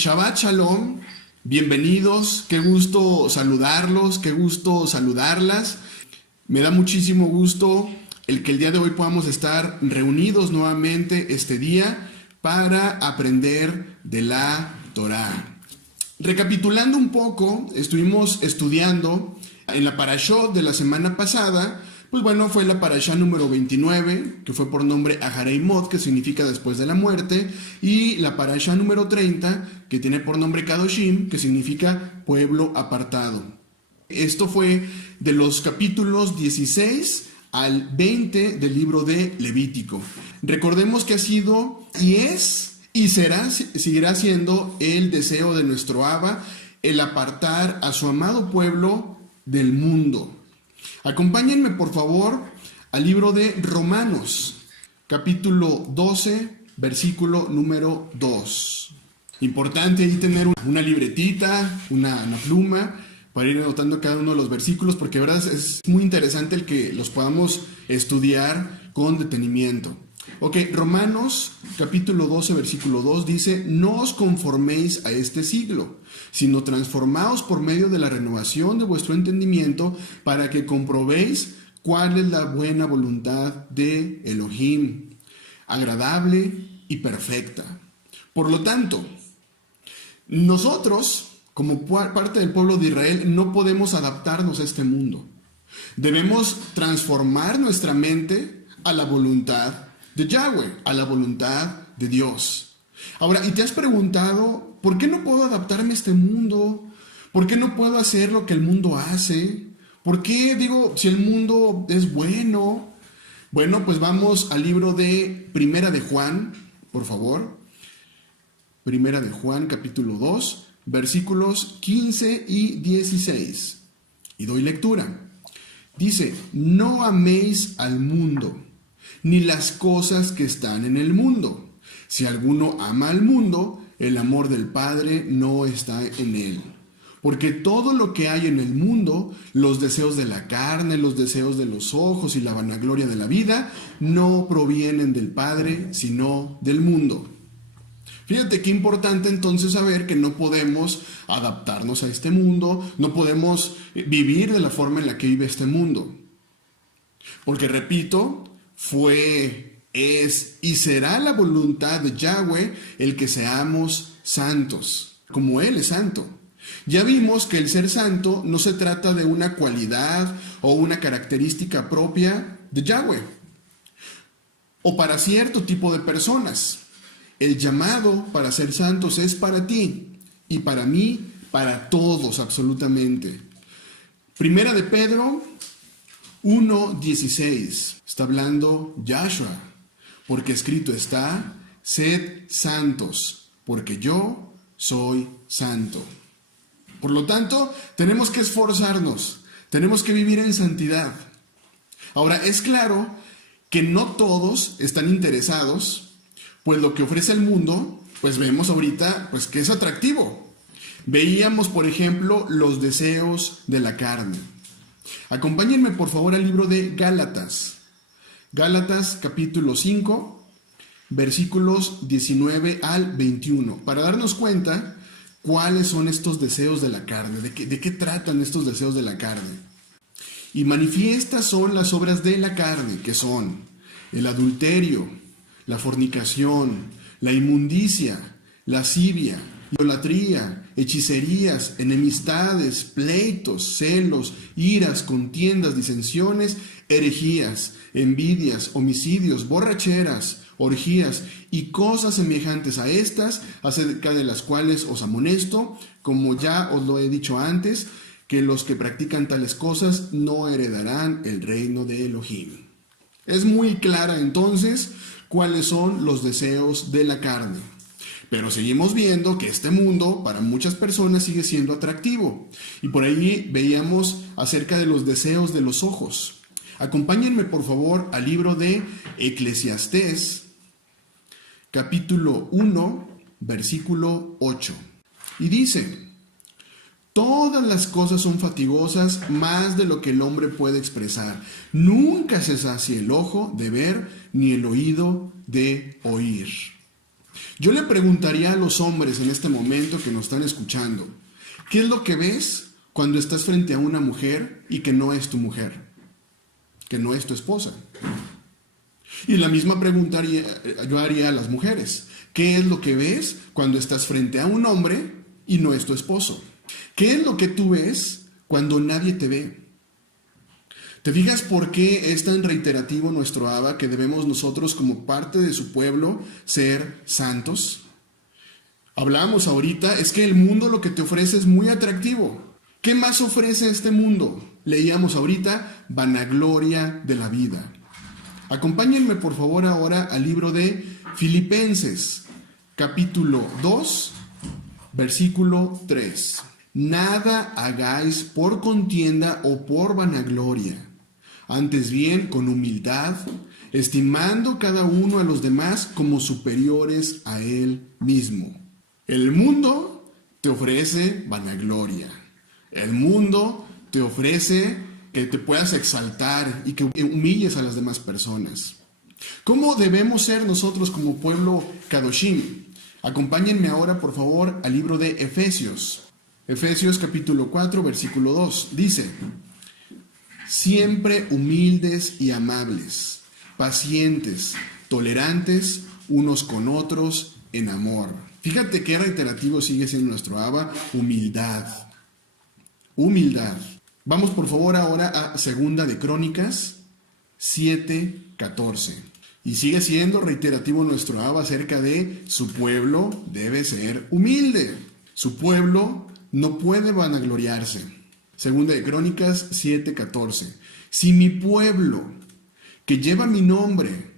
Shabbat Shalom, bienvenidos, qué gusto saludarlos, qué gusto saludarlas. Me da muchísimo gusto el que el día de hoy podamos estar reunidos nuevamente este día para aprender de la Torá. Recapitulando un poco, estuvimos estudiando en la parashot de la semana pasada. Pues bueno, fue la parashá número 29, que fue por nombre Ahareimot, que significa después de la muerte, y la parashá número 30, que tiene por nombre Kadoshim, que significa pueblo apartado. Esto fue de los capítulos 16 al 20 del libro de Levítico. Recordemos que ha sido y es y seguirá siendo el deseo de nuestro Abba, el apartar a su amado pueblo del mundo. Acompáñenme por favor al libro de Romanos, capítulo 12, versículo número 2. Importante ahí tener una libretita, una pluma, para ir anotando cada uno de los versículos, porque de verdad es muy interesante el que los podamos estudiar con detenimiento. Ok, Romanos capítulo 12, versículo 2 dice: no os conforméis a este siglo, sino transformaos por medio de la renovación de vuestro entendimiento, para que comprobéis cuál es la buena voluntad de Elohim, agradable y perfecta. Por lo tanto, nosotros, como parte del pueblo de Israel, no podemos adaptarnos a este mundo. Debemos transformar nuestra mente a la voluntad de Yahweh, a la voluntad de Dios. Ahora, ¿y te has preguntado por qué no puedo adaptarme a este mundo? ¿Por qué no puedo hacer lo que el mundo hace? ¿Por qué digo si el mundo es bueno? Bueno, pues vamos al libro de Primera de Juan, por favor. Primera de Juan, capítulo 2, versículos 15 y 16. Y doy lectura. Dice: no améis al mundo, ni las cosas que están en el mundo. Si alguno ama al mundo, el amor del Padre no está en él. Porque todo lo que hay en el mundo, los deseos de la carne, los deseos de los ojos y la vanagloria de la vida, no provienen del Padre, sino del mundo. Fíjate qué importante entonces saber que no podemos adaptarnos a este mundo, no podemos vivir de la forma en la que vive este mundo. Porque repito, fue, es y será la voluntad de Yahweh el que seamos santos, como Él es santo. Ya vimos que el ser santo no se trata de una cualidad o una característica propia de Yahweh, o para cierto tipo de personas. El llamado para ser santos es para ti y para mí, para todos absolutamente. Primera de Pedro 1:16, está hablando Yahshua, porque escrito está: sed santos, porque yo soy santo. Por lo tanto, tenemos que esforzarnos, tenemos que vivir en santidad. Ahora, es claro que no todos están interesados, pues lo que ofrece el mundo, pues vemos ahorita, pues que es atractivo. Veíamos, por ejemplo, los deseos de la carne. Acompáñenme por favor al libro de Gálatas. Gálatas capítulo 5, versículos 19 al 21. Para darnos cuenta cuáles son estos deseos de la carne, de qué tratan estos deseos de la carne. Y manifiestas son las obras de la carne, que son el adulterio, la fornicación, la inmundicia, lascivia, idolatría, hechicerías, enemistades, pleitos, celos, iras, contiendas, disensiones, herejías, envidias, homicidios, borracheras, orgías y cosas semejantes a estas, acerca de las cuales os amonesto, como ya os lo he dicho antes, que los que practican tales cosas no heredarán el reino de Elohim. Es muy clara entonces cuáles son los deseos de la carne. Pero seguimos viendo que este mundo para muchas personas sigue siendo atractivo. Y por ahí veíamos acerca de los deseos de los ojos. Acompáñenme por favor al libro de Eclesiastés, capítulo 1, versículo 8. Y dice: todas las cosas son fatigosas más de lo que el hombre puede expresar. Nunca se sacia el ojo de ver, ni el oído de oír. Yo le preguntaría a los hombres en este momento que nos están escuchando, ¿qué es lo que ves cuando estás frente a una mujer y que no es tu mujer? Que no es tu esposa. Y la misma pregunta yo haría a las mujeres. ¿Qué es lo que ves cuando estás frente a un hombre y no es tu esposo? ¿Qué es lo que tú ves cuando nadie te ve? ¿Te fijas por qué es tan reiterativo nuestro Abba que debemos nosotros como parte de su pueblo ser santos? Hablamos ahorita, es que el mundo lo que te ofrece es muy atractivo. ¿Qué más ofrece este mundo? Leíamos ahorita, vanagloria de la vida. Acompáñenme por favor ahora al libro de Filipenses, capítulo 2, versículo 3. Nada hagáis por contienda o por vanagloria, antes bien con humildad, estimando cada uno a los demás como superiores a él mismo. El mundo te ofrece vanagloria. El mundo te ofrece que te puedas exaltar y que humilles a las demás personas. ¿Cómo debemos ser nosotros como pueblo Kadoshim? Acompáñenme ahora, por favor, al libro de Efesios. Efesios capítulo 4, versículo 2. Dice, siempre humildes y amables, pacientes, tolerantes unos con otros en amor. Fíjate qué reiterativo sigue siendo nuestro Abba, humildad. Humildad. Vamos por favor ahora a Segunda de Crónicas 7:14. Y sigue siendo reiterativo nuestro Abba acerca de su pueblo debe ser humilde. Su pueblo no puede vanagloriarse. Segunda de Crónicas 7:14. Si mi pueblo, que lleva mi nombre,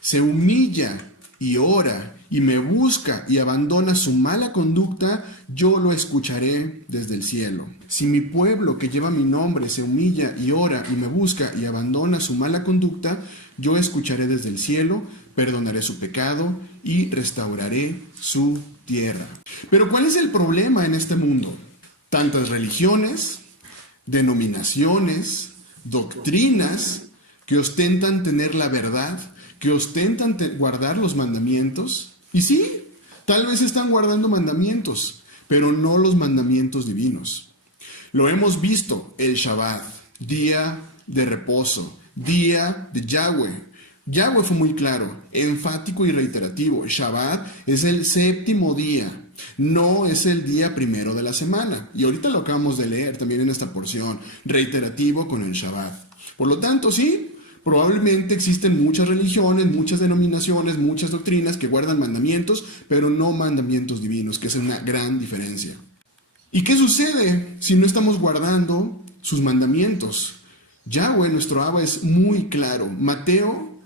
se humilla y ora y me busca y abandona su mala conducta, yo lo escucharé desde el cielo. Si mi pueblo que lleva mi nombre se humilla y ora y me busca y abandona su mala conducta, yo escucharé desde el cielo, perdonaré su pecado y restauraré su tierra. Pero ¿cuál es el problema en este mundo? Tantas religiones, denominaciones, doctrinas que ostentan tener la verdad, que ostentan guardar los mandamientos. Y sí, tal vez están guardando mandamientos, pero no los mandamientos divinos. Lo hemos visto, el Shabbat, día de reposo, día de Yahweh. Yahweh fue muy claro, enfático y reiterativo. Shabbat es el séptimo día, no es el día primero de la semana. Y ahorita lo acabamos de leer también en esta porción, reiterativo con el Shabbat. Por lo tanto, sí, probablemente existen muchas religiones, muchas denominaciones, muchas doctrinas que guardan mandamientos, pero no mandamientos divinos, que es una gran diferencia. ¿Y qué sucede si no estamos guardando sus mandamientos? Yahweh, nuestro Abba, es muy claro. Mateo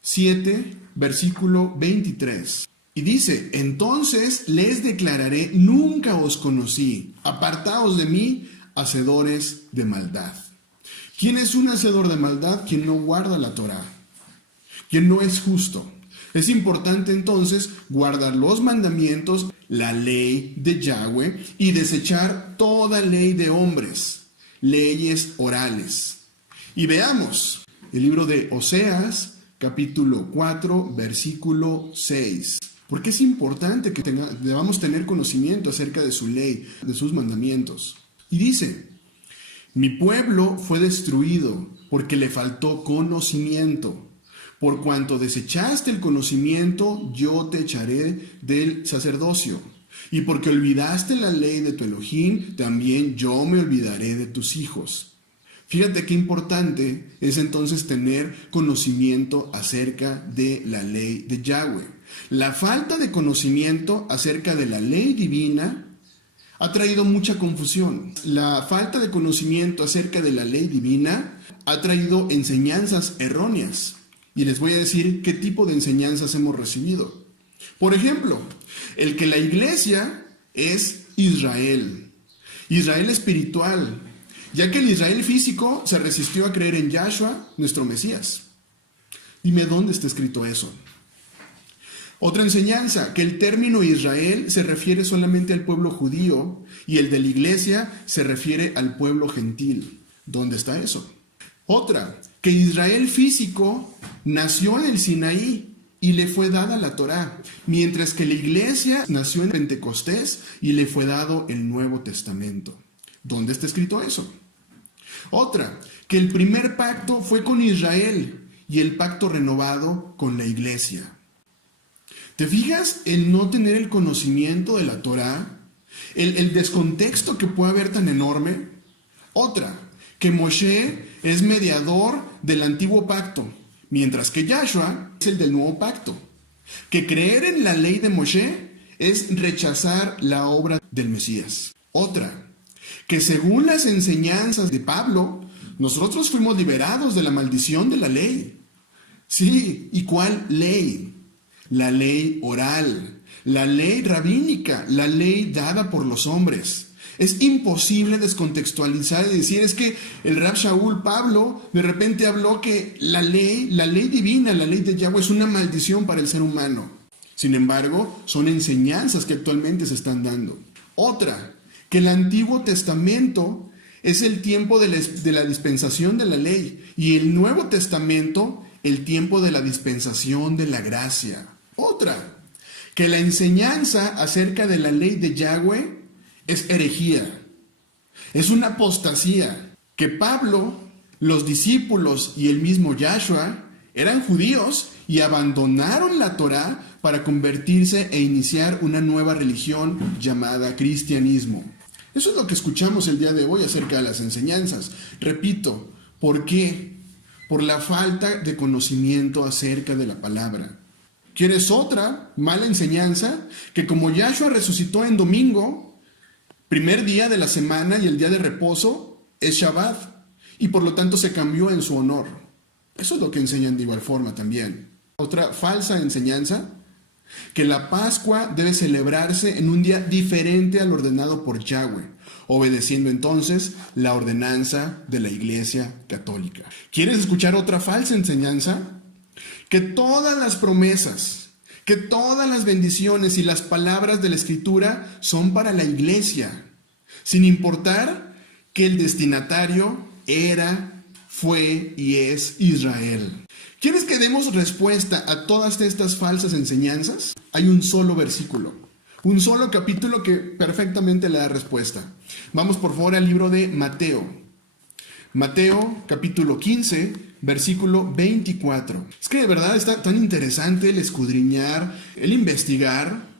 7, versículo 23. Y dice, entonces les declararé, nunca os conocí, apartaos de mí, hacedores de maldad. ¿Quién es un hacedor de maldad? Quien no guarda la Torá, quien no es justo. Es importante entonces guardar los mandamientos, la ley de Yahweh y desechar toda ley de hombres, leyes orales. Y veamos el libro de Oseas, capítulo 4, versículo 6. Porque es importante que debamos tener conocimiento acerca de su ley, de sus mandamientos. Y dice, mi pueblo fue destruido porque le faltó conocimiento. Por cuanto desechaste el conocimiento, yo te echaré del sacerdocio. Y porque olvidaste la ley de tu Elohim, también yo me olvidaré de tus hijos. Fíjate qué importante es entonces tener conocimiento acerca de la ley de Yahweh. La falta de conocimiento acerca de la ley divina ha traído mucha confusión. La falta de conocimiento acerca de la ley divina ha traído enseñanzas erróneas. Y les voy a decir qué tipo de enseñanzas hemos recibido. Por ejemplo, el que la iglesia es Israel. Israel espiritual, ya que el Israel físico se resistió a creer en Yahshua, nuestro Mesías. Dime dónde está escrito eso. Otra enseñanza, que el término Israel se refiere solamente al pueblo judío y el de la iglesia se refiere al pueblo gentil. ¿Dónde está eso? Otra, que Israel físico nació en el Sinaí y le fue dada la Torá, mientras que la iglesia nació en Pentecostés y le fue dado el Nuevo Testamento. ¿Dónde está escrito eso? Otra, que el primer pacto fue con Israel y el pacto renovado con la iglesia. ¿Te fijas el no tener el conocimiento de la Torá? El descontexto que puede haber tan enorme. Otra, que Moshe es mediador del antiguo pacto, mientras que Yahshua es el del nuevo pacto. Que creer en la ley de Moshe es rechazar la obra del Mesías. Otra, que según las enseñanzas de Pablo, nosotros fuimos liberados de la maldición de la ley. Sí, ¿y cuál ley? La ley oral, la ley rabínica, la ley dada por los hombres. Es imposible descontextualizar y decir, es que el Rab Shaul Pablo de repente habló que la ley divina, la ley de Yahweh es una maldición para el ser humano. Sin embargo, son enseñanzas que actualmente se están dando. Otra, que el Antiguo Testamento es el tiempo de la dispensación de la ley y el Nuevo Testamento el tiempo de la dispensación de la gracia. Otra, que la enseñanza acerca de la ley de Yahweh es herejía, es una apostasía, que Pablo, los discípulos y el mismo Yahshua eran judíos y abandonaron la Torá para convertirse e iniciar una nueva religión llamada cristianismo. Eso es lo que escuchamos el día de hoy acerca de las enseñanzas. Repito, ¿por qué? Por la falta de conocimiento acerca de la palabra. ¿Quieres otra mala enseñanza? Que como Yahshua resucitó en domingo, primer día de la semana y el día de reposo es Shabbat, y por lo tanto se cambió en su honor. Eso es lo que enseñan de igual forma también. Otra falsa enseñanza, que la Pascua debe celebrarse en un día diferente al ordenado por Yahweh, obedeciendo entonces la ordenanza de la Iglesia Católica. ¿Quieres escuchar otra falsa enseñanza? Que todas las promesas, que todas las bendiciones y las palabras de la Escritura son para la Iglesia, sin importar que el destinatario era, fue y es Israel. ¿Quieres que demos respuesta a todas estas falsas enseñanzas? Hay un solo versículo, un solo capítulo que perfectamente le da respuesta. Vamos por favor al libro de Mateo. Mateo capítulo 15, versículo 24. Es que de verdad está tan interesante el escudriñar, el investigar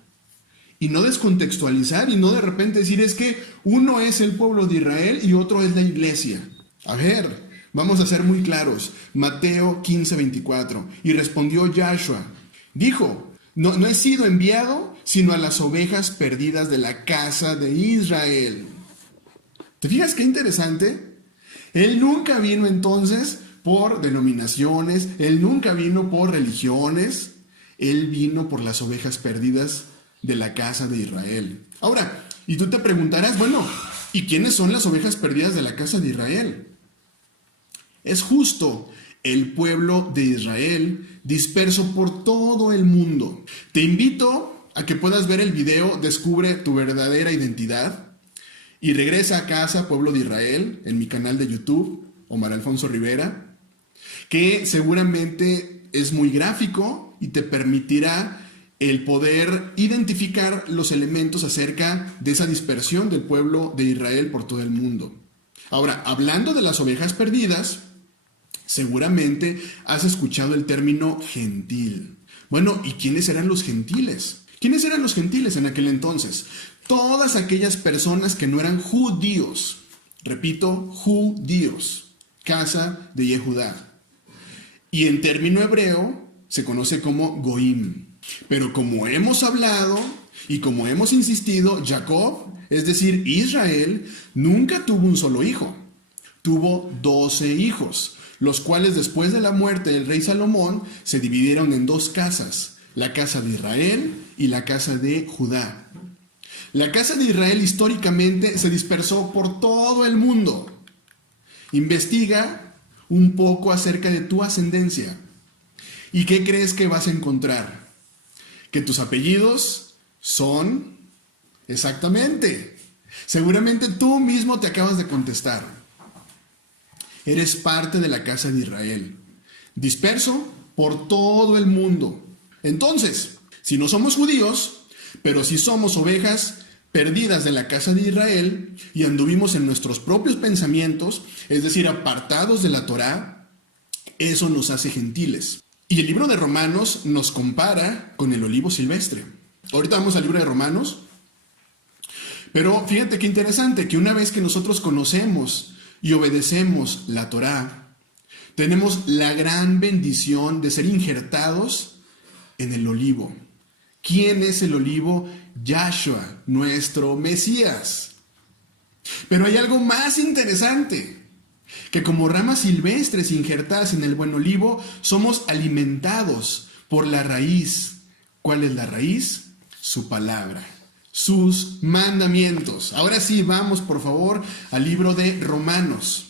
y no descontextualizar y no de repente decir es que uno es el pueblo de Israel y otro es la iglesia. A ver, vamos a ser muy claros. Mateo 15, 24. Y respondió Yahshua, dijo, no he sido enviado sino a las ovejas perdidas de la casa de Israel. ¿Te fijas qué interesante? Él nunca vino entonces por denominaciones, él nunca vino por religiones, él vino por las ovejas perdidas de la casa de Israel. Ahora, y tú te preguntarás, bueno, ¿y quiénes son las ovejas perdidas de la casa de Israel? Es justo el pueblo de Israel disperso por todo el mundo. Te invito a que puedas ver el video Descubre tu verdadera identidad y regresa a casa, pueblo de Israel, en mi canal de YouTube, Omar Alfonso Rivera, que seguramente es muy gráfico y te permitirá el poder identificar los elementos acerca de esa dispersión del pueblo de Israel por todo el mundo. Ahora, hablando de las ovejas perdidas, seguramente has escuchado el término gentil. Bueno, ¿y quiénes eran los gentiles? ¿Quiénes eran los gentiles en aquel entonces? Todas aquellas personas que no eran judíos. Repito, judíos. Casa de Yehudá. Y en término hebreo se conoce como goim. Pero como hemos hablado y como hemos insistido, Jacob, es decir, Israel, nunca tuvo un solo hijo. Tuvo 12 hijos, los cuales después de la muerte del rey Salomón se dividieron en dos casas, la casa de Israel y la casa de Judá. La casa de Israel históricamente se dispersó por todo el mundo. Investiga un poco acerca de tu ascendencia. ¿Y qué crees que vas a encontrar? Que tus apellidos son exactamente. Seguramente tú mismo te acabas de contestar. Eres parte de la casa de Israel, disperso por todo el mundo. Entonces, si no somos judíos, pero si somos ovejas perdidas de la casa de Israel y anduvimos en nuestros propios pensamientos, es decir, apartados de la Torá, eso nos hace gentiles. Y el libro de Romanos nos compara con el olivo silvestre. Ahorita vamos al libro de Romanos, pero fíjate qué interesante, que una vez que nosotros conocemos y obedecemos la Torá, tenemos la gran bendición de ser injertados en el olivo. ¿Quién es el olivo? Yahshua, nuestro Mesías. Pero hay algo más interesante, que como ramas silvestres injertadas en el buen olivo, somos alimentados por la raíz. ¿Cuál es la raíz? Su palabra, sus mandamientos. Ahora sí, vamos por favor al libro de Romanos.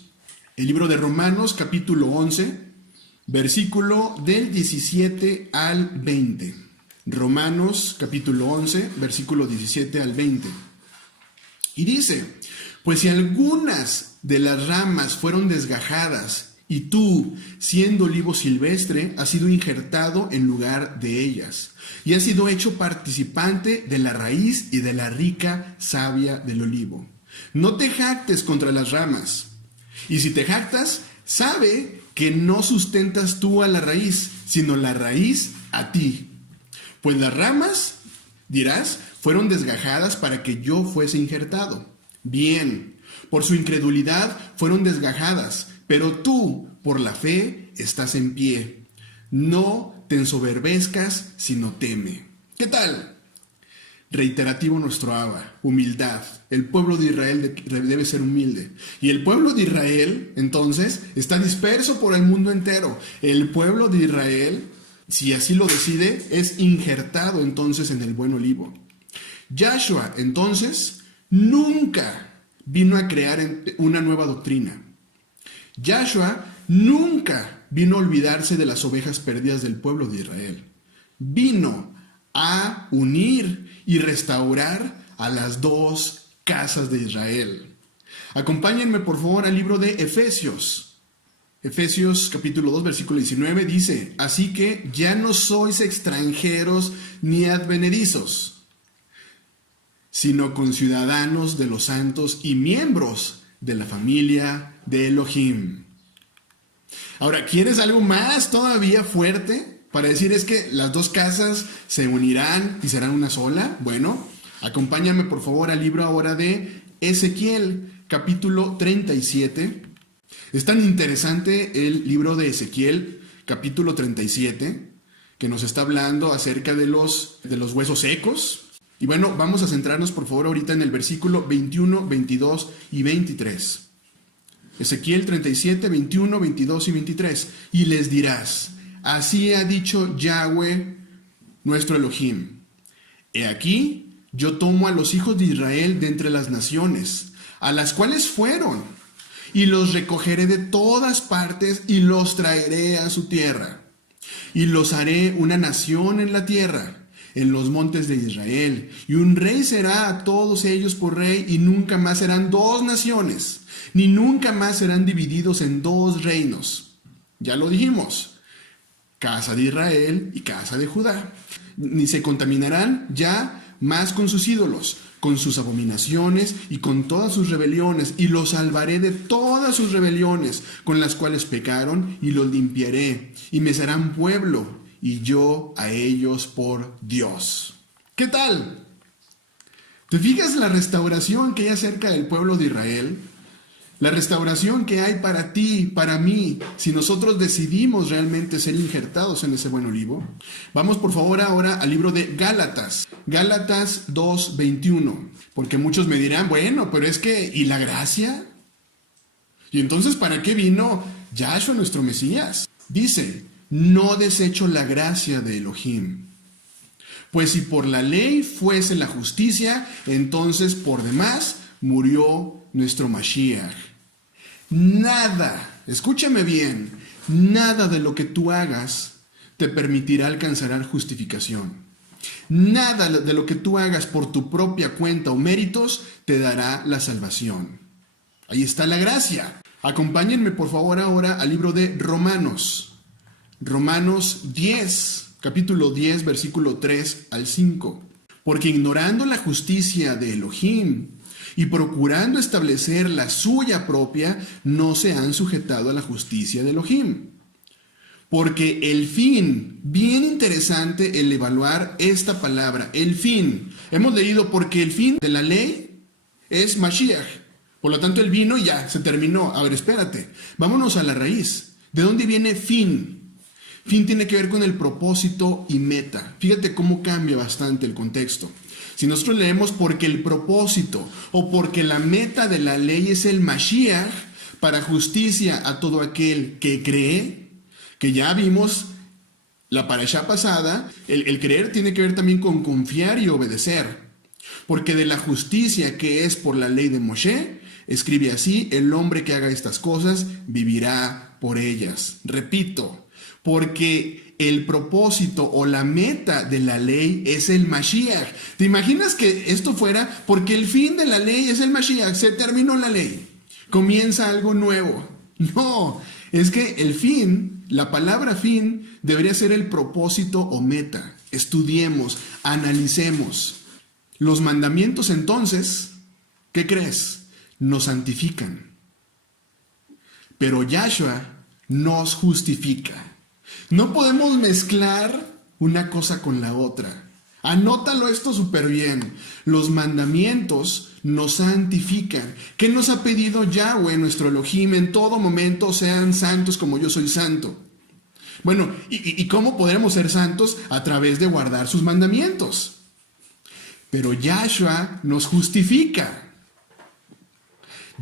El libro de Romanos, capítulo 11, versículo del 17 al 20. Romanos, capítulo 11, versículo 17 al 20. Y dice: pues si algunas de las ramas fueron desgajadas, y tú, siendo olivo silvestre, has sido injertado en lugar de ellas, y has sido hecho participante de la raíz y de la rica savia del olivo. No te jactes contra las ramas, y si te jactas, sabe que no sustentas tú a la raíz, sino la raíz a ti. Pues las ramas, dirás, fueron desgajadas para que yo fuese injertado. Bien, por su incredulidad fueron desgajadas, pero tú, por la fe, estás en pie. No te ensoberbezcas, sino teme. ¿Qué tal? Reiterativo nuestro Abba, humildad. El pueblo de Israel debe ser humilde. Y el pueblo de Israel, entonces, está disperso por el mundo entero. El pueblo de Israel, si así lo decide, es injertado entonces en el buen olivo. Yahshua, entonces, nunca vino a crear una nueva doctrina. Yahshua nunca vino a olvidarse de las ovejas perdidas del pueblo de Israel. Vino a unir y restaurar a las dos casas de Israel. Acompáñenme por favor al libro de Efesios. Efesios capítulo 2 versículo 19 dice: así que ya no sois extranjeros ni advenedizos, sino conciudadanos de los santos y miembros de la familia de Elohim. Ahora, ¿quieres algo más todavía fuerte para decir es que las dos casas se unirán y serán una sola? Bueno, acompáñame por favor al libro ahora de Ezequiel, capítulo 37. Es tan interesante el libro de Ezequiel, capítulo 37, que nos está hablando acerca de los huesos secos. Y bueno, vamos a centrarnos por favor ahorita en el versículo 21, 22 y 23. Ezequiel 37, 21, 22 y 23. Y les dirás: así ha dicho Yahweh, nuestro Elohim. He aquí, yo tomo a los hijos de Israel de entre las naciones, a las cuales fueron, y los recogeré de todas partes y los traeré a su tierra. Y los haré una nación en la tierra, en los montes de Israel, y un rey será a todos ellos por rey, y nunca más serán dos naciones, ni nunca más serán divididos en dos reinos. Ya lo dijimos, casa de Israel y casa de Judá. Ni se contaminarán ya más con sus ídolos, con sus abominaciones y con todas sus rebeliones, y los salvaré de todas sus rebeliones con las cuales pecaron, y los limpiaré, y me serán pueblo, y yo a ellos por Dios. ¿Qué tal? ¿Te fijas la restauración que hay acerca del pueblo de Israel? La restauración que hay para ti, para mí, si nosotros decidimos realmente ser injertados en ese buen olivo. Vamos por favor ahora al libro de Gálatas. Gálatas 2:21. Porque muchos me dirán, bueno, pero es que, ¿y la gracia? ¿Y entonces para qué vino Yahshua nuestro Mesías? Dice: no desecho la gracia de Elohim. Pues si por la ley fuese la justicia, entonces por demás murió nuestro Mashiach. Nada, escúchame bien, nada de lo que tú hagas te permitirá alcanzar justificación. Nada de lo que tú hagas por tu propia cuenta o méritos te dará la salvación. Ahí está la gracia. Acompáñenme por favor ahora al libro de Romanos. Romanos 10, capítulo 10, versículo 3 al 5. Porque ignorando la justicia de Elohim y procurando establecer la suya propia, no se han sujetado a la justicia de Elohim. Porque el fin, bien interesante el evaluar esta palabra, el fin. Hemos leído porque el fin de la ley es Mashiach. Por lo tanto, él vino y ya, se terminó. A ver, espérate, vámonos a la raíz. ¿De dónde viene fin? Fin tiene que ver con el propósito y meta. Fíjate cómo cambia bastante el contexto. Si nosotros leemos porque el propósito o porque la meta de la ley es el Mashiach para justicia a todo aquel que cree, que ya vimos la parashá pasada, el creer tiene que ver también con confiar y obedecer. Porque de la justicia que es por la ley de Moshe, escribe así, el hombre que haga estas cosas vivirá por ellas. Repito, porque el propósito o la meta de la ley es el Mashiach. ¿Te imaginas que esto fuera porque el fin de la ley es el Mashiach? Se terminó la ley, comienza algo nuevo. No, es que el fin, la palabra fin, debería ser el propósito o meta. Estudiemos, analicemos. Los mandamientos entonces, ¿qué crees? Nos santifican. Pero Yahshua nos justifica. No podemos mezclar una cosa con la otra. Anótalo esto súper bien. Los mandamientos nos santifican. ¿Qué nos ha pedido Yahweh, nuestro Elohim? En todo momento sean santos como yo soy santo. Bueno, ¿y cómo podremos ser santos? A través de guardar sus mandamientos. Pero Yahshua nos justifica.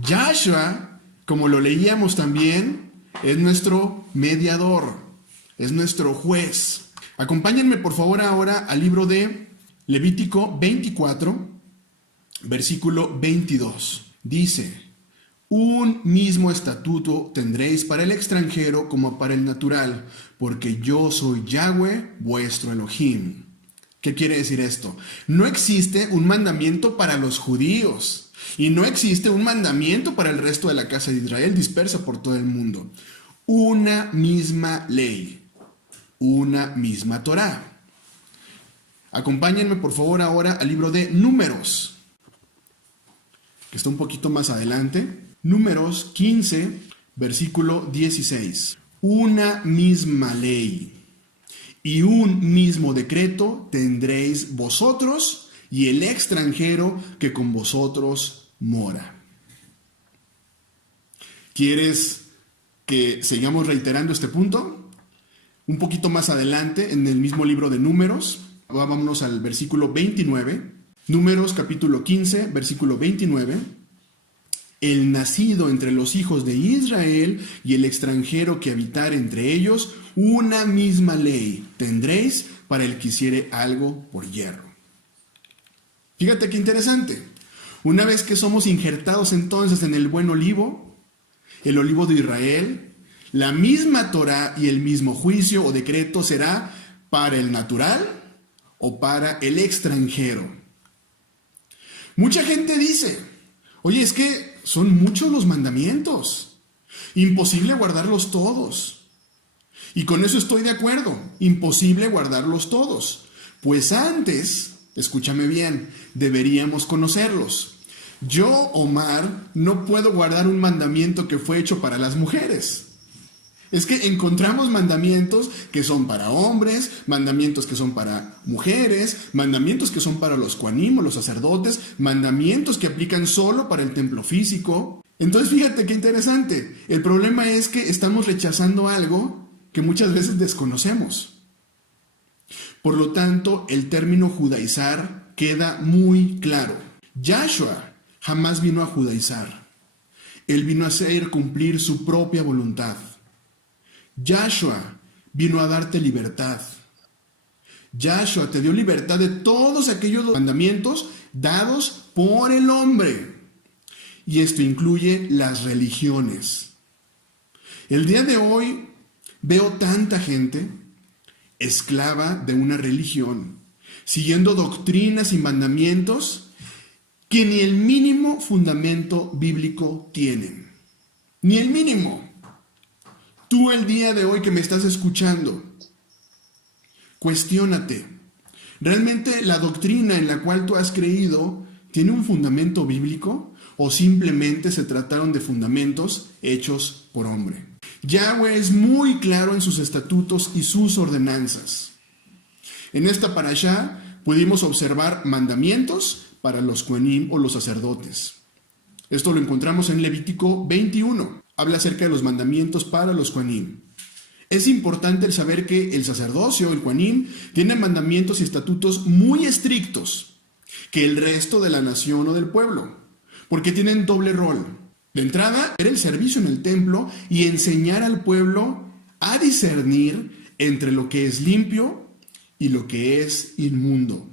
Yahshua, como lo leíamos también, es nuestro mediador, es nuestro juez. Acompáñenme por favor ahora al libro de Levítico 24, versículo 22. Dice, un mismo estatuto tendréis para el extranjero como para el natural, porque yo soy Yahweh, vuestro Elohim. ¿Qué quiere decir esto? No existe un mandamiento para los judíos y no existe un mandamiento para el resto de la casa de Israel dispersa por todo el mundo. Una misma ley, una misma Torá. Acompáñenme por favor ahora al libro de Números, que está un poquito más adelante. Números 15, versículo 16. Una misma ley y un mismo decreto tendréis vosotros y el extranjero que con vosotros mora. ¿Quieres que sigamos reiterando este punto? Un poquito más adelante, en el mismo libro de Números, vámonos al versículo 29. Números capítulo 15, versículo 29. El nacido entre los hijos de Israel y el extranjero que habitare entre ellos, una misma ley tendréis para el que hiciere algo por yerro. Fíjate qué interesante. Una vez que somos injertados entonces en el buen olivo, el olivo de Israel, la misma Torá y el mismo juicio o decreto será para el natural o para el extranjero. Mucha gente dice, oye, es que son muchos los mandamientos, imposible guardarlos todos. Y con eso estoy de acuerdo, imposible guardarlos todos. Pues antes, escúchame bien, deberíamos conocerlos. Yo, Omar, no puedo guardar un mandamiento que fue hecho para las mujeres. Es que encontramos mandamientos que son para hombres, mandamientos que son para mujeres, mandamientos que son para los kohanim o los sacerdotes, mandamientos que aplican solo para el templo físico. Entonces fíjate qué interesante. El problema es que estamos rechazando algo que muchas veces desconocemos. Por lo tanto, el término judaizar queda muy claro. Yahshua jamás vino a judaizar. Él vino a hacer cumplir su propia voluntad. Yahshua vino a darte libertad. Yahshua te dio libertad de todos aquellos mandamientos dados por el hombre. Y esto incluye las religiones. El día de hoy veo tanta gente esclava de una religión, siguiendo doctrinas y mandamientos que ni el mínimo fundamento bíblico tienen. Ni el mínimo. Tú el día de hoy que me estás escuchando, Cuestiónate. ¿Realmente la doctrina en la cual tú has creído tiene un fundamento bíblico o simplemente se trataron de fundamentos hechos por hombre? Yahweh es muy claro en sus estatutos y sus ordenanzas. En esta parashá pudimos observar mandamientos para los kohanim o los sacerdotes. Esto lo encontramos en Levítico 21. Habla acerca de los mandamientos para los kohanim. Es importante el saber que el sacerdocio, el kohanim, tiene mandamientos y estatutos muy estrictos que el resto de la nación o del pueblo, porque tienen doble rol. De entrada, era el servicio en el templo y enseñar al pueblo a discernir entre lo que es limpio y lo que es inmundo.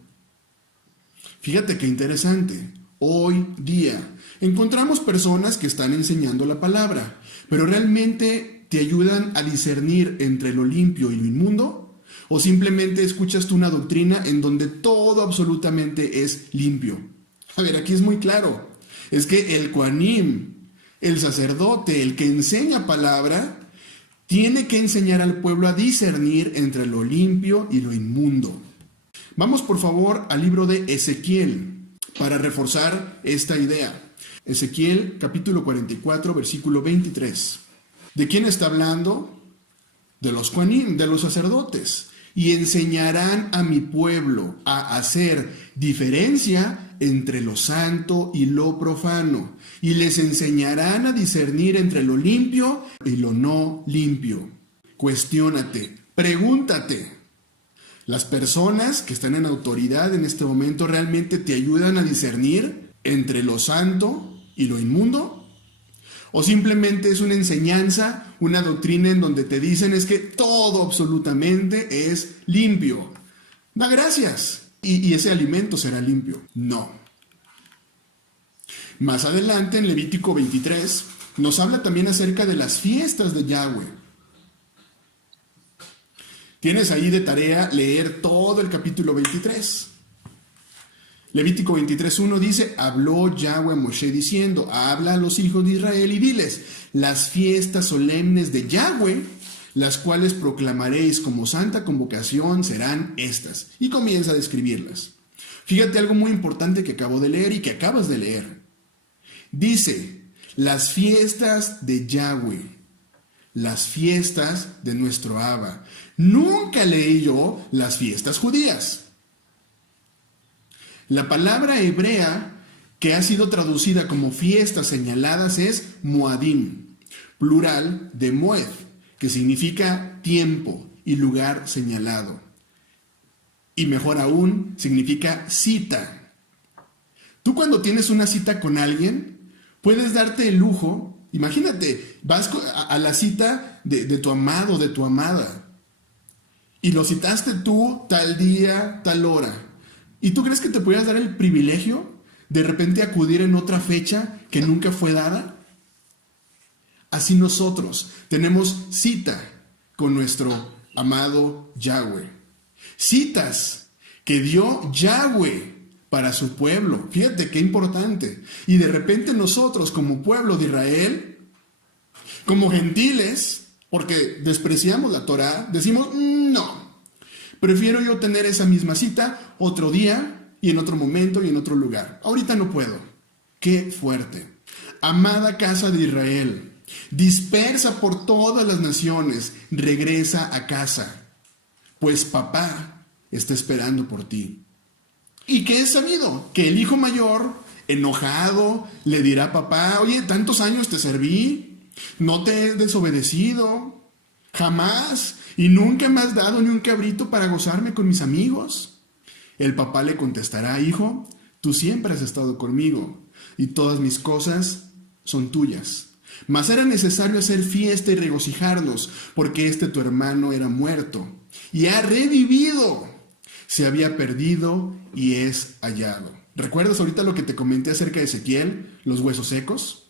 Fíjate qué interesante. Hoy día encontramos personas que están enseñando la palabra, pero realmente ¿te ayudan a discernir entre lo limpio y lo inmundo? ¿O simplemente escuchas tú una doctrina en donde todo absolutamente es limpio? A ver, aquí es muy claro. Es que el kohanim, el sacerdote, el que enseña palabra, tiene que enseñar al pueblo a discernir entre lo limpio y lo inmundo. Vamos por favor al libro de Ezequiel para reforzar esta idea. Ezequiel capítulo 44, versículo 23. ¿De quién está hablando? De los kohanim, de los sacerdotes. Y enseñarán a mi pueblo a hacer diferencia entre lo santo y lo profano. Y les enseñarán a discernir entre lo limpio y lo no limpio. Cuestiónate, pregúntate. ¿Las personas que están en autoridad en este momento realmente te ayudan a discernir entre lo santo y lo inmundo? ¿O simplemente es una enseñanza, una doctrina en donde te dicen es que todo absolutamente es limpio? Da gracias y ese alimento será limpio. No. Más adelante en Levítico 23 nos habla también acerca de las fiestas de Yahweh. Tienes ahí de tarea leer todo el capítulo 23. Levítico 23:1 dice, habló Yahweh a Moshe diciendo, habla a los hijos de Israel y diles, las fiestas solemnes de Yahweh, las cuales proclamaréis como santa convocación, serán estas. Y comienza a describirlas. Fíjate algo muy importante que acabo de leer y que acabas de leer. Dice, las fiestas de Yahweh, las fiestas de nuestro Abba. Nunca leí yo las fiestas judías. La palabra hebrea que ha sido traducida como fiestas señaladas es Moadim, plural de Moed, que significa tiempo y lugar señalado. Y mejor aún, significa cita. Tú cuando tienes una cita con alguien, puedes darte el lujo, imagínate, vas a la cita de tu amado, de tu amada, y lo citaste tú tal día, tal hora. ¿Y tú crees que te pudieras dar el privilegio de repente acudir en otra fecha que nunca fue dada? Así nosotros tenemos cita con nuestro amado Yahweh. Citas que dio Yahweh para su pueblo. Fíjate qué importante. Y de repente nosotros como pueblo de Israel, como gentiles, porque despreciamos la Torá, decimos, no. Prefiero yo tener esa misma cita otro día y en otro momento y en otro lugar. Ahorita no puedo. ¡Qué fuerte! Amada casa de Israel, dispersa por todas las naciones, regresa a casa, pues papá está esperando por ti. ¿Y qué es sabido? Que el hijo mayor, enojado, le dirá a papá, oye, tantos años te serví, no te he desobedecido, jamás, y nunca me has dado ni un cabrito para gozarme con mis amigos. El papá le contestará, hijo, tú siempre has estado conmigo, y todas mis cosas son tuyas. Mas era necesario hacer fiesta y regocijarnos, porque tu hermano era muerto, y ha revivido. Se había perdido y es hallado. ¿Recuerdas ahorita lo que te comenté acerca de Ezequiel? Los huesos secos.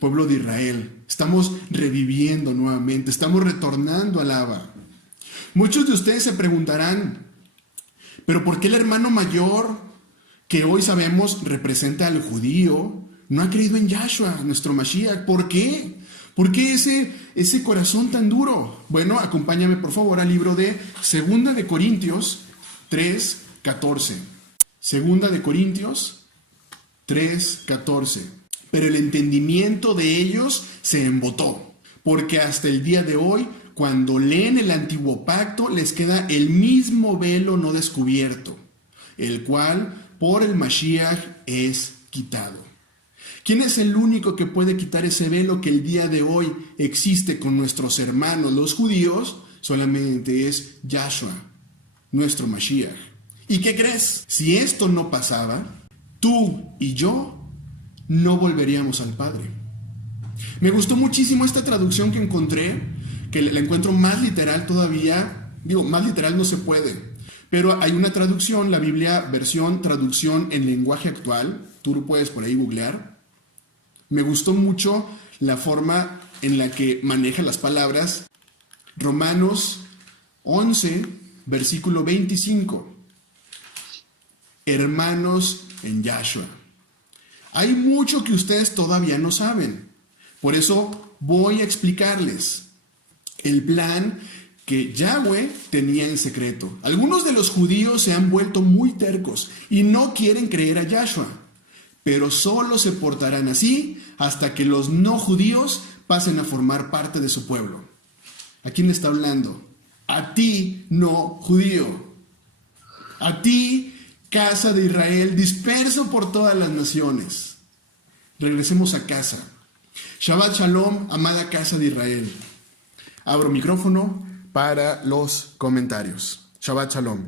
Pueblo de Israel, estamos reviviendo nuevamente, estamos retornando al Abba. Muchos de ustedes se preguntarán, ¿pero por qué el hermano mayor, que hoy sabemos representa al judío, no ha creído en Yahshua, nuestro Mashiach? ¿Por qué? ¿Por qué ese corazón tan duro? Bueno, acompáñame por favor al libro de Segunda de Corintios 3:14. Segunda de Corintios 3:14. Pero el entendimiento de ellos se embotó, porque hasta el día de hoy, cuando leen el antiguo pacto, les queda el mismo velo no descubierto, el cual por el Mashiach es quitado. ¿Quién es el único que puede quitar ese velo que el día de hoy existe con nuestros hermanos los judíos? Solamente es Yahshua, nuestro Mashiach. ¿Y qué crees? Si esto no pasaba, tú y yo no volveríamos al Padre. Me gustó muchísimo esta traducción que encontré, que la encuentro más literal todavía. Digo, más literal no se puede, pero hay una traducción, la Biblia versión traducción en lenguaje actual, tú lo puedes por ahí googlear. Me gustó mucho la forma en la que maneja las palabras. Romanos 11, versículo 25. Hermanos en Yahshua. Hay mucho que ustedes todavía no saben. Por eso voy a explicarles el plan que Yahweh tenía en secreto. Algunos de los judíos se han vuelto muy tercos y no quieren creer a Yahshua, pero solo se portarán así hasta que los no judíos pasen a formar parte de su pueblo. ¿A quién le está hablando? A ti, no judío. A ti, casa de Israel, disperso por todas las naciones. Regresemos a casa. Shabbat Shalom, amada casa de Israel. Abro micrófono para los comentarios. Shabbat Shalom.